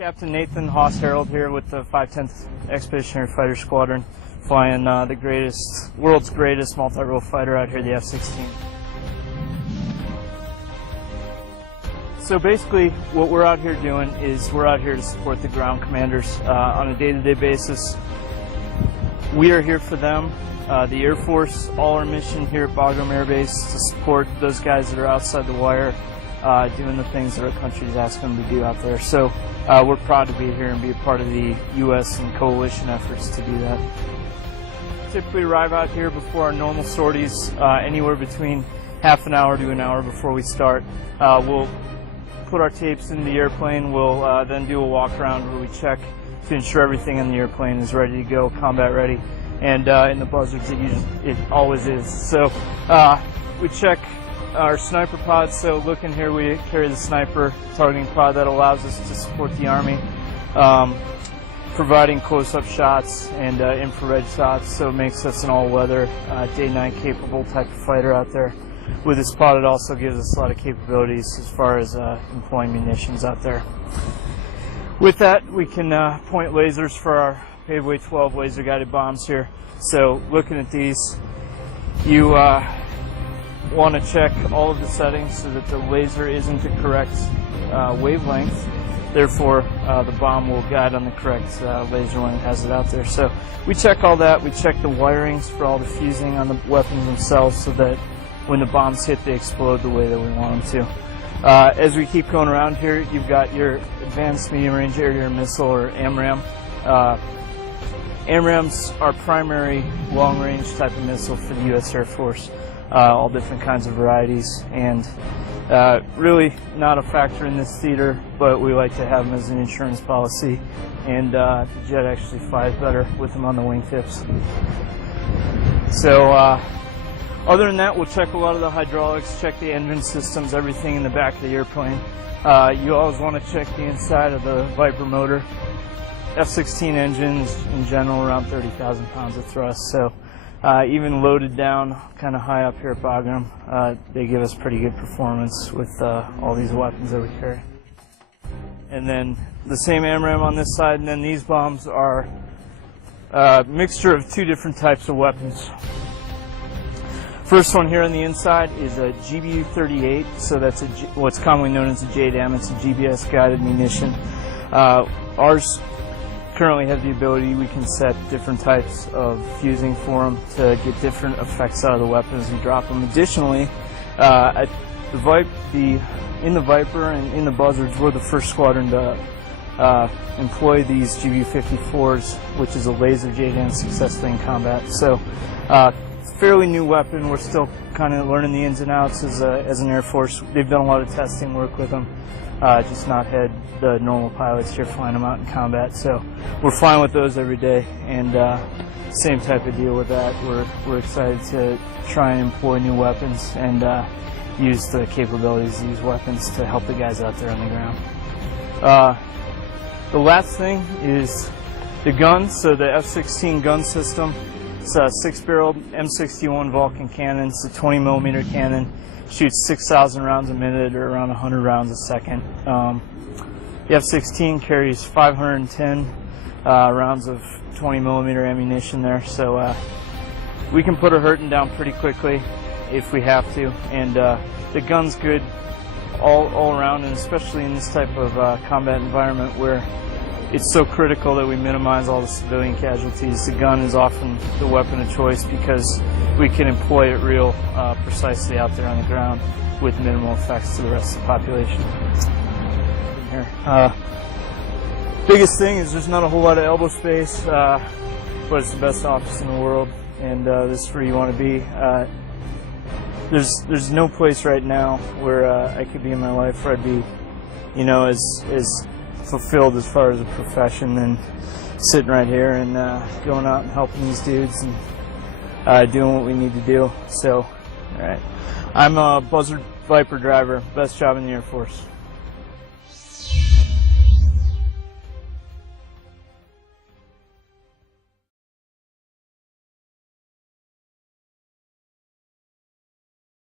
Captain Nathan Haas Harold here with the 510th Expeditionary Fighter Squadron, flying the world's greatest multi-role fighter out here, the F-16. So basically, what we're out here doing is we're out here to support the ground commanders on a day-to-day basis. We are here for them. The Air Force, all our mission here at Bagram Air Base to support those guys that are outside the wire, doing the things that our country is asking them to do out there. So we're proud to be here and be a part of the U.S. and coalition efforts to do that. Typically arrive out here before our normal sorties, anywhere between half an hour to an hour before we start. We'll put our tapes in the airplane. We'll then do a walk around where we check to ensure everything in the airplane is ready to go, combat ready. And in the buzzards, it always is. So we check our sniper pods. So look in here, we carry the sniper targeting pod that allows us to support the Army, providing close-up shots and infrared shots. So it makes us an all-weather, day-night capable type of fighter out there. With this pod, it also gives us a lot of capabilities as far as employing munitions out there. With that, we can point lasers for our Paveway 12 laser-guided bombs here. So looking at these, you want to check all of the settings so that the laser isn't the correct wavelength. Therefore, the bomb will guide on the correct laser when it has it out there. So we check all that. We check the wirings for all the fusing on the weapons themselves so that when the bombs hit, they explode the way that we want them to. As we keep going around here, you've got your Advanced Medium Range Air-to-Air Missile, or AMRAAM. AMRAAM's our primary long-range type of missile for the U.S. Air Force, all different kinds of varieties, and really not a factor in this theater, but we like to have them as an insurance policy, and the jet actually flies better with them on the wingtips. So other than that, we'll check a lot of the hydraulics, check the engine systems, everything in the back of the airplane. You always want to check the inside of the Viper motor. F-16 engines in general around 30,000 pounds of thrust, so even loaded down kind of high up here at Bagram, they give us pretty good performance with all these weapons that we carry. And then the same AMRAAM on this side, and then these bombs are a mixture of two different types of weapons. First one here on the inside is a GBU-38, so that's what's commonly known as a JDAM. It's a GBS-guided munition. Ours currently have the ability, we can set different types of fusing for them to get different effects out of the weapons as we drop them. Additionally, in the Viper and in the Buzzards, we're the first squadron to employ these GBU-54s, which is a laser JDAM successfully in combat. So fairly new weapon. We're still kind of learning the ins and outs as an Air Force. They've done a lot of testing work with them, just not had the normal pilots here flying them out in combat. So we're flying with those every day, and same type of deal with that. We're excited to try and employ new weapons and use the capabilities of these weapons to help the guys out there on the ground. The last thing is the guns. So the F-16 gun system. It's a 6-barreled M61 Vulcan cannon. It's a 20-millimeter cannon. Shoots 6,000 rounds a minute, or around 100 rounds a second. The F-16 carries 510 rounds of 20-millimeter ammunition there, so we can put a hurting down pretty quickly if we have to. And the gun's good all around, and especially in this type of combat environment where it's so critical that we minimize all the civilian casualties. The gun is often the weapon of choice because we can employ it real precisely out there on the ground with minimal effects to the rest of the population. Here. Biggest thing is there's not a whole lot of elbow space, but it's the best office in the world, and this is where you want to be. There's no place right now where I could be in my life where I'd be, as fulfilled as far as a profession than sitting right here and going out and helping these dudes and doing what we need to do. So, all right, I'm a Buzzard Viper driver. Best job in the Air Force.